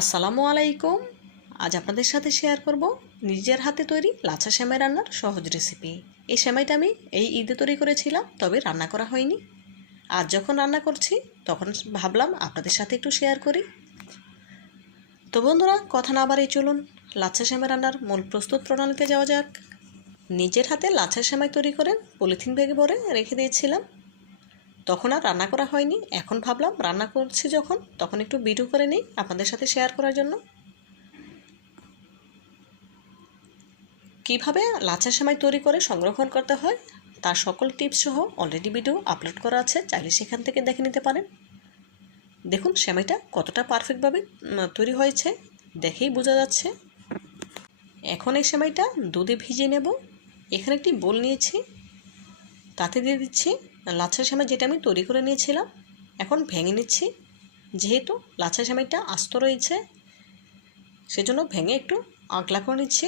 আসসালামু আলাইকুম। আজ আপনাদের সাথে শেয়ার করব নিজের হাতে তৈরি লাচা সেমাই রান্নার সহজ রেসিপি এই সেমাইটা আমি এই ঈদে তৈরি করেছিলাম, তবে রান্না করা হয়নি। আর যখন রান্না করছি, তখন ভাবলাম আপনাদের সাথে একটু শেয়ার করি। তো বন্ধুরা, কথা না বাড়িয়ে চলুন, লাচ্ছা সেমাই রান্নার মূল প্রস্তুত প্রণালীতে যাওয়া যাক। নিজের হাতে লাচ্ছা সেমাই তৈরি করে পলিথিন ব্যাগে ভরে রেখে দিয়েছিলাম। তখন আর রান্না করা হয়নি। এখন ভাবলাম রান্না করছি যখন, তখন একটু ভিডিও করে নিই আপনাদের সাথে শেয়ার করার জন্য। কীভাবে লাচা সেমাই তৈরি করে সংরক্ষণ করতে হয়, তার সকল টিপস সহ অলরেডি ভিডিও আপলোড করা আছে, চাইলে সেখান থেকে দেখে নিতে পারেন। দেখুন সেমাইটা কতটা পারফেক্টভাবে তৈরি হয়েছে, দেখেই বোঝা যাচ্ছে। এখন এই সেমাইটা দুধে ভিজিয়ে নেব। এখানে একটি বোল নিয়েছি, তাতে দিয়ে দিচ্ছি লাচ্ছা সেমাই যেটা আমি তৈরি করে নিয়েছিলাম, এখন ভেঙে নিচ্ছি। যেহেতু লাচ্ছা সেমাইটা আস্ত রয়েছে, সেজন্য ভেঙে একটু আগলা করে নিচ্ছি।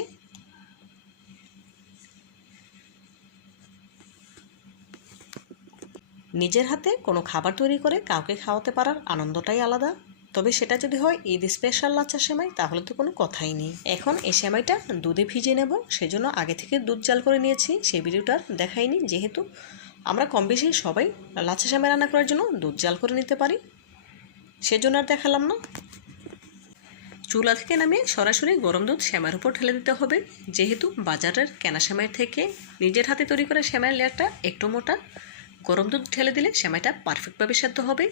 নিজের হাতে কোনো খাবার তৈরি করে কাউকে খাওয়াতে পারার আনন্দটাই আলাদা। তবে সেটা যদি হয় ঈদ স্পেশাল লাচ্চা সেমাই, তাহলে তো কোনো কথাই নেই। এখন এই সেমাইটা দুধে ভিজিয়ে নেব, সেজন্য আগে থেকে দুধ জাল করে নিয়েছি সেই ভিডিওটার দেখাইনি, যেহেতু আমরা কম বেশি সবাই লাচ্ছা সেমাই রান্না করার জন্য দুধ জাল করে নিতে পারি। সেজন্য আর দেখালাম না। চুলা থেকে নামিয়ে সরাসরি গরম দুধ শ্যামার উপর ঢেলে দিতে হবে। যেহেতু বাজারের কেনা সেমাইয়ের থেকে নিজের হাতে তৈরি করে শ্যামাইয়ের লেয়ারটা একটু মোটা, গরম দুধ ঢেলে দিলে শ্যামাইটা পারফেক্টভাবে সেদ্ধ হবে।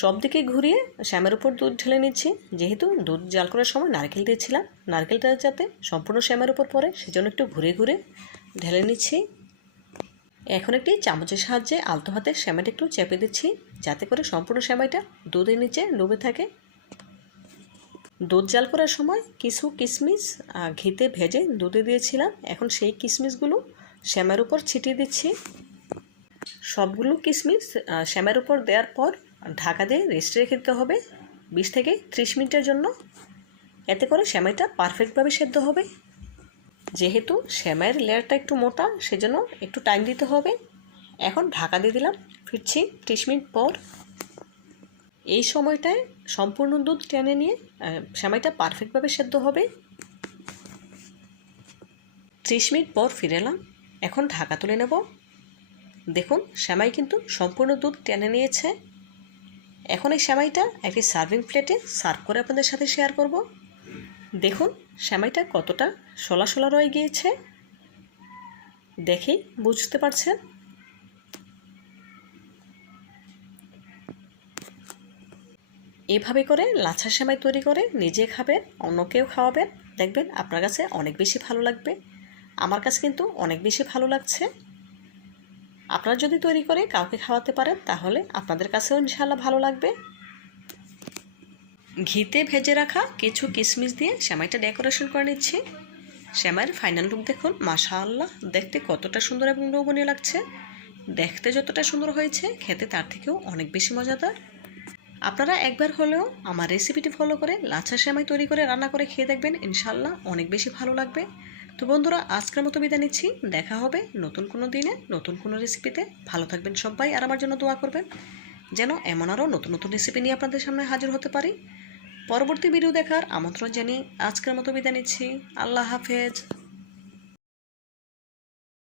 সব দিকে ঘুরিয়ে শ্যামের উপর দুধ ঢেলে নিচ্ছি। যেহেতু দুধ জাল করার সময় নারকেল দিয়েছিলাম, নারকেলটা যাতে সম্পূর্ণ শ্যামের উপর পড়ে, সেজন্য একটু ঘুরে ঘুরে ঢেলে নিচ্ছি। এখন একটি চামচের সাহায্যে আলতো হাতে শ্যামাইটা একটু চেপে দিচ্ছি। যাতে করে সম্পূর্ণ শ্যামাইটা দুধের নিচে ডুবে থাকে। দুধ জাল করার সময় কিছু কিশমিশ ঘিতে ভেজে দুধে দিয়েছিলাম। এখন সেই কিশমিশগুলো শ্যামের উপর ছিটিয়ে দিচ্ছি। সবগুলো কিশমিশ শ্যামের উপর দেওয়ার পর ঢাকা দিয়ে রেস্টে রেখে দিতে হবে বিশ থেকে ত্রিশ মিনিটের জন্য। এতে করে শ্যামাইটা পারফেক্টভাবে সেদ্ধ হবে। যেহেতু শ্যামাইয়ের লেয়ারটা একটু মোটা, সেজন্য একটু টাইম দিতে হবে। এখন ঢাকা দিয়ে দিলাম, ফিরছি ত্রিশ মিনিট পর। এই সময়টায় সম্পূর্ণ দুধ টেনে নিয়ে শ্যামাইটা পারফেক্টভাবে সেদ্ধ হবে। ত্রিশ মিনিট পর ফিরে এলাম। এখন ঢাকা তুলে নেব। দেখুন, শ্যামাই কিন্তু সম্পূর্ণ দুধ টেনে নিয়েছে। এখন এই শ্যামাইটা একটি সার্ভিং প্লেটে সার্ভ করে আপনাদের সাথে শেয়ার করব। দেখুন, শ্যামাইটা কতটা সোলা সোলা রয়ে গিয়েছে। দেখেই বুঝতে পারছেন। এভাবে করে লাচ্ছা সেমাই তৈরি করে নিজে খাবেন অন্যকেও খাওয়াবেন। দেখবেন আপনার কাছে অনেক বেশি ভালো লাগবে। আমার কাছে কিন্তু অনেক বেশি ভালো লাগছে। আপনারা যদি তৈরি করে কাউকে খাওয়াতে পারেন, তাহলে আপনাদের কাছেও ইনশাল্লাহ ভালো লাগবে। ঘিতে ভেজে রাখা কিছু কিশমিশ দিয়ে শ্যামাইটা ডেকোরেশন করে নিচ্ছি। শ্যামাইয়ের ফাইনাল লুক দেখুন, মাশাআল্লাহ, দেখতে কতটা সুন্দর এবং লোভনীয় লাগছে। দেখতে যতটা সুন্দর হয়েছে, খেতে তার থেকেও অনেক বেশি মজাদার। আপনারা একবার হলেও আমার রেসিপিটি ফলো করে লাচ্ছা শ্যামাই তৈরি করে রান্না করে খেয়ে দেখবেন ইনশাল্লাহ অনেক বেশি ভালো লাগবে। তো বন্ধুরা, আজকের মতো বিদায় নিচ্ছি, দেখা হবে নতুন কোনো দিনে, নতুন কোনো রেসিপিতে। ভালো থাকবেন সবাই আর আমার জন্য দোয়া করবেন, যেন এমন আরও নতুন নতুন রেসিপি নিয়ে আপনাদের সামনে হাজির হতে পারি। পরবর্তী ভিডিও দেখার আমন্ত্রণ জানিয়ে আজকের মতো বিদায় নিচ্ছি। আল্লাহ হাফেজ।